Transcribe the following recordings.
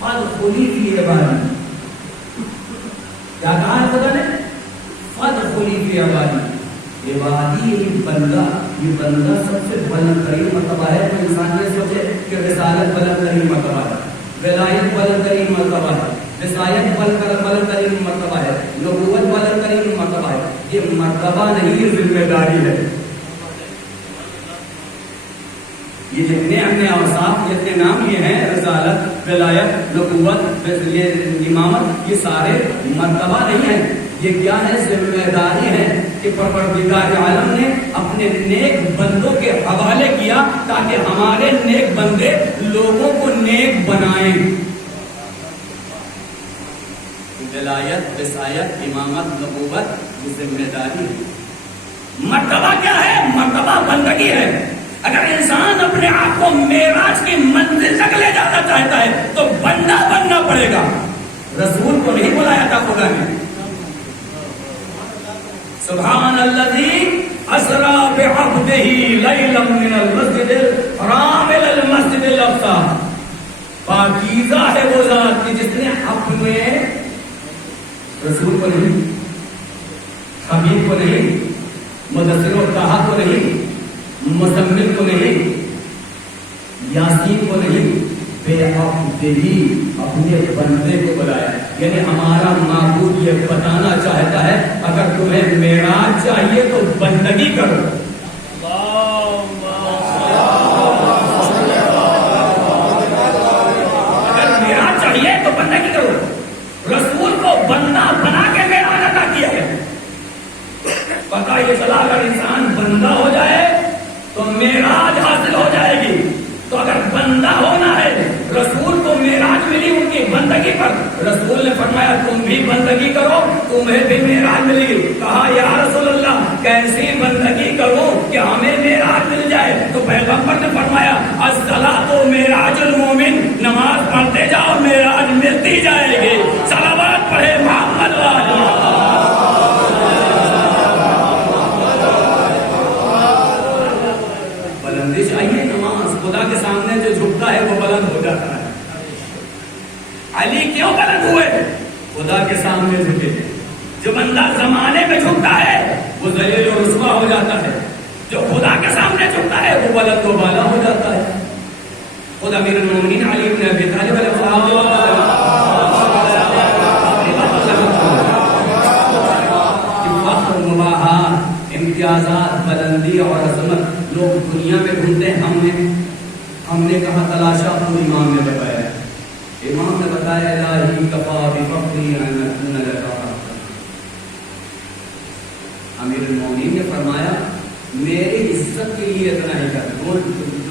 فادخلی فی عبادی، کیا کہا ہے خدا نے؟ فادخلی فی عبادی، عبادی یہ بندہ سب سے بلند ترین مرتبہ ہے۔ تو انسان یہ سوچے کہ رسالت بلند ترین مرتبہ ہے، ولایت بلند ترین مرتبہ ہے، رسالت بلند ترین مرتبہ ہے، نبوت بلند ترین مرتبہ ہے۔ یہ مرتبہ نہیں، یہ ذمہ داری ہے۔ یہ جتنے اپنے اوصاف، جتنے نام یہ ہیں، رسالت، ولایت، نبوت، یہ امامت، یہ سارے مرتبہ نہیں ہیں۔ یہ کیا ہے؟ ذمہ داری ہے کہ پروردگار عالم نے اپنے نیک بندوں کے حوالے کیا تاکہ ہمارے نیک بندے لوگوں کو نیک بنائیں۔ ولایت، رسالت، امامت، نبوت، یہ ذمہ داری ہے۔ مرتبہ کیا ہے؟ مرتبہ بندگی ہے۔ اگر انسان اپنے آپ کو معراج کی منزل تک لے جانا چاہتا ہے تو بندہ بننا پڑے گا۔ رسول کو نہیں بلایا تھا خدا نے۔ سبحان الذی اسری بعبدہ لیلا من المسجد الحرام الی المسجد الاقصی، پاکیزہ ہے وہ ذات کی جس نے اپنے رسول کو نہیں، حبیب کو نہیں، مدثر و طٰہٰ کو نہیں، مزمل کو نہیں، یاسین کو نہیں، بے عبدہی اپنے بندے کو بلایا۔ یعنی ہمارا معبود یہ بتانا چاہتا ہے اگر تمہیں معراج چاہیے تو بندگی کرو۔ اگر معراج چاہیے تو بندگی کرو۔ رسول کو بندہ بنا کے معراج عطا کیا ہے۔ پتہ یہ چلا اگر انسان بندہ ہو جائے تو معراج حاصل ہو جائے گی۔ تو اگر بندہ ہونا ہے، رسول کو معراج ملی ان کی بندگی پر۔ رسول نے فرمایا تم بھی بندگی کرو، تمہیں بھی معراج ملے گی۔ کہا یا رسول اللہ کیسی بندگی کروں کہ ہمیں معراج مل جائے؟ تو پیغمبر نے فرمایا الصلاۃ معراج المومن، نماز پڑھتے جاؤ معراج ملتی جائے گی۔ صلوات پڑھے محمد والے۔ بلندی چاہیے، نماز خدا کے سامنے جو جھکتا ہے وہ بلند ہو جاتا ہے۔ علی کیوں بلند ہوئے؟ خدا کے سامنے جھکے۔ جو بندہ زمانے میں جھکتا ہے وہ ذلیل و رسوا ہو جاتا ہے، جو خدا کے سامنے جھکتا ہے وہ بلند و بالا ہو جاتا ہے۔ خود امیر المومنین علی بن ابی طالب علیہ امتیازات، بلندی اور عظمت لوگ دنیا میں ڈھونڈتے ہیں۔ ہم نے کہاں تلاشا؟ خود امام نے بتایا۔ امام نے بتایا الہی کفا بفقری ان اکون لک عبدا۔ امیر المومنین نے فرمایا میری عزت کے لیے اتنا ہی کر۔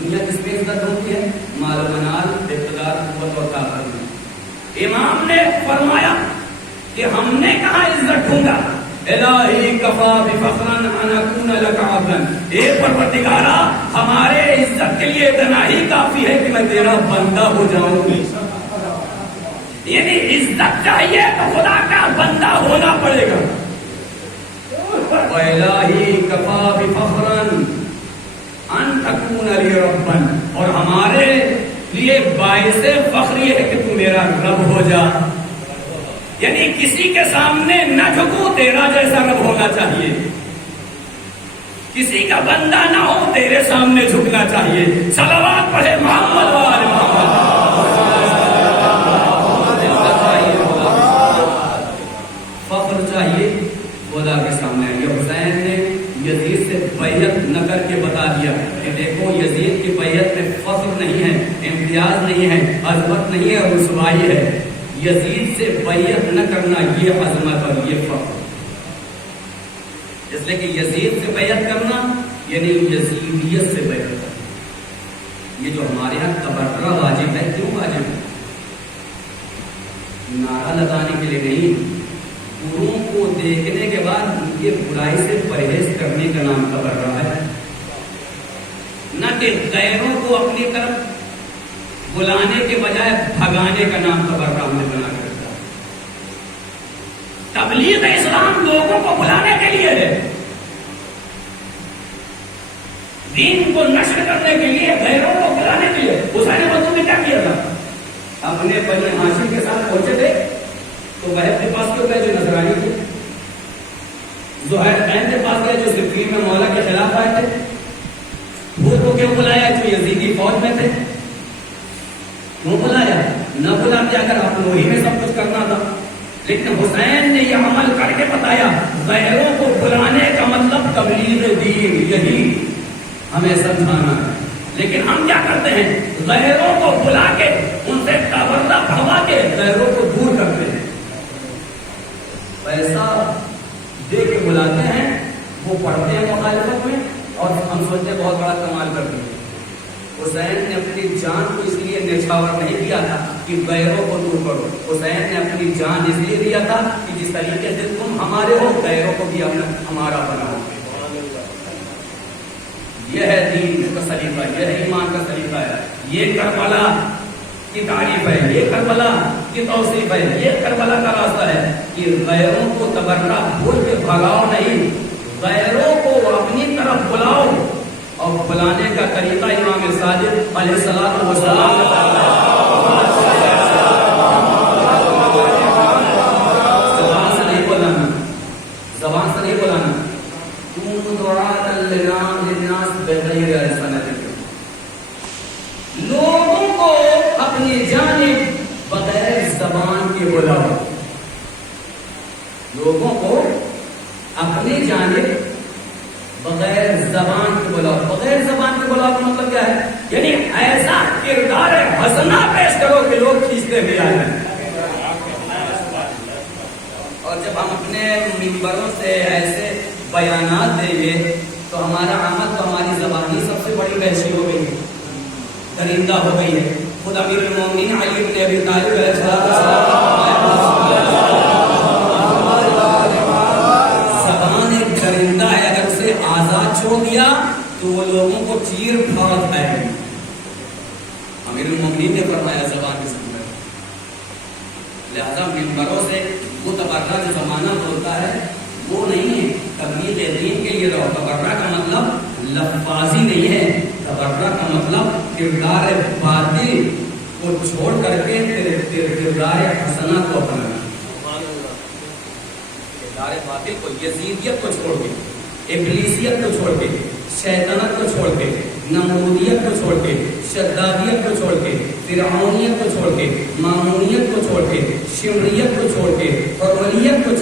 دنیا کس پہ عزت ہوتی ہے؟ مال و منال، اقتدار، قوت اور طاقت میں۔ امام نے فرمایا کہ ہم نے کہاں عزت ڈھونڈا؟ الہی کفا بفخرن ان اکون لک عبدا، اے پروردگارا ہمارے عزت کے لیے اتنا ہی کافی ہے کہ میں تیرا بندہ ہو جاؤں۔ یعنی عزت چاہیے تو خدا کا بندہ ہونا پڑے گا۔ الہی کفا بفخرن ان تکون لی ربا، اور ہمارے لیے باعث فخر یہ ہے کہ تو میرا رب ہو جا۔ یعنی کسی کے سامنے نہ جھکوں، تیرا جیسا رب ہونا چاہیے۔ کسی کا بندہ نہ ہو، تیرے سامنے جھکنا چاہیے۔ صلوات پڑھے محمد وآل محمد۔ فخر چاہیے خدا کے سامنے۔ یہ حسین نے یزید سے بیعت نہ کر کے بتا دیا کہ دیکھو یزید کی بیعت میں فخر نہیں ہے، امتیاز نہیں ہے، عظمت نہیں ہے، رسوائی ہے۔ یزید سے بیعت نہ کرنا یہ عظمت اور یہ فخر۔ اس لیے کہ یزید سے بیعت کرنا یعنی یزیدیت سے بیعت کرنا۔ یہ جو ہمارے یہاں تبرہ واجب ہے، کیوں واجب ہے؟ نعرہ لگانے کے لیے نہیں، بروں کو دیکھنے کے بعد ان کی برائی سے پرہیز کرنے کا نام تبرہ ہے، نہ کہ غیروں کو اپنی طرف بلانے کے بجائے بھگانے کا نام تبرہ ہم نے بنا کر رکھا۔ تبلیغ اسلام لوگوں کو بلانے کے لیے ہے، دین کو نشر کرنے کے لیے، غیروں کو بلانے کے لیے۔ حسین بندو نے کیا کیا تھا؟ اپنے بنی ہاشم کے ساتھ پہنچے تھے تو وہب کے پاس کیوں گئے جو نصرانی تھے؟ زہیر خان کے پاس گئے جو صفین میں مولا کے خلاف آئے تھے؟ وہ تو کیوں بلایا جو یزیدی فوج میں تھے؟ کیوں بلایا؟ نہ بلا کے اگر آپ وہی میں سب کچھ کرنا تھا. لیکن حسین نے یہ عمل کر کے بتایا غیروں کو بلانے کا مطلب تبلیغ دین، یہی ہمیں سمجھانا ہے. لیکن ہم کیا کرتے ہیں؟ غیروں کو بلا کے ان سے تبرہ بڑھوا کے غیروں کو دور کرتے ہیں. پیسہ دے کے بلاتے ہیں، وہ پڑھتے ہیں مخالفت میں اور ہم سوچتے ہیں بہت بڑا کمال کرتے ہیں. حسین نے اپنی جان کو اس لیے نیچھاور نہیں کیا تھا کہ غیروں کو دور کرو. حسین نے اپنی جان اس لیے دیا تھا کہ جس طریقے سے تم ہمارے ہو غیروں کو بھی ہمارا بناؤ. یہ ہے دین کا سلیقہ، یہ ہے ایمان کا سلیقہ ہے. یہ کربلا کی تعریف ہے، یہ کربلا کی توصیف ہے، یہ کربلا کا راستہ ہے کہ غیروں کو تبرہ بھول کے بھگاؤ نہیں، غیروں کو اپنی طرف بلاؤ. اور بلانے کا طریقہ امام صادق علیہ الصلوۃ والسلام کا زبان سے نہیں بلانا، زبان سے نہیں بلانا. لوگوں کو اپنی جانب بغیر زبان کے بلاؤ، لوگوں کو اپنی جانب بغیر زبان کے بلاؤ. بغیر زبان کے بلاؤ کا مطلب کیا ہے؟ یعنی ایسا کردار حسنہ پیش کرو کہ لوگ کھینچتے بھی آ جائیں. اور جب ہم اپنے منبروں سے ایسے بیانات دیں گے تو ہمارا عمل تو ہماری زبانی سب سے بڑی وحشی ہو گئی ہے، درندہ ہو گئی ہے. خود امیر المومنین علی بن ابی طالب علیہ السلام زبان ایک درندہ ہے، اگر اسے آزاد چھوڑ دیا تو وہ لوگوں کو چیر پھاڑ کھائے گی. امیر المومنین نے فرمایا زبان کی سمجھ. لہذا منبروں سے وہ تبرہ جو زمانہ ہوتا ہے وہ نہیں ہے. تبلیغ دین کے لیے رہو. تبرہ کا مطلب لفاظی نہیں ہے، تبرہ کا مطلب کردار باطل کو چھوڑ کر کے کردار حسنہ کو اپنانا. کردار باطل کو، یزیدیت کو چھوڑ کے، ابلیسیت کو چھوڑ کے، شیطنت کو چھوڑ کے، نمرودیت کو چھوڑ کے، شدادیت کو چھوڑ کے، فرعونیت کو چھوڑ کے، مامونیت کو چھوڑ کے، شمریت کو چھوڑ کے، حرولیت کو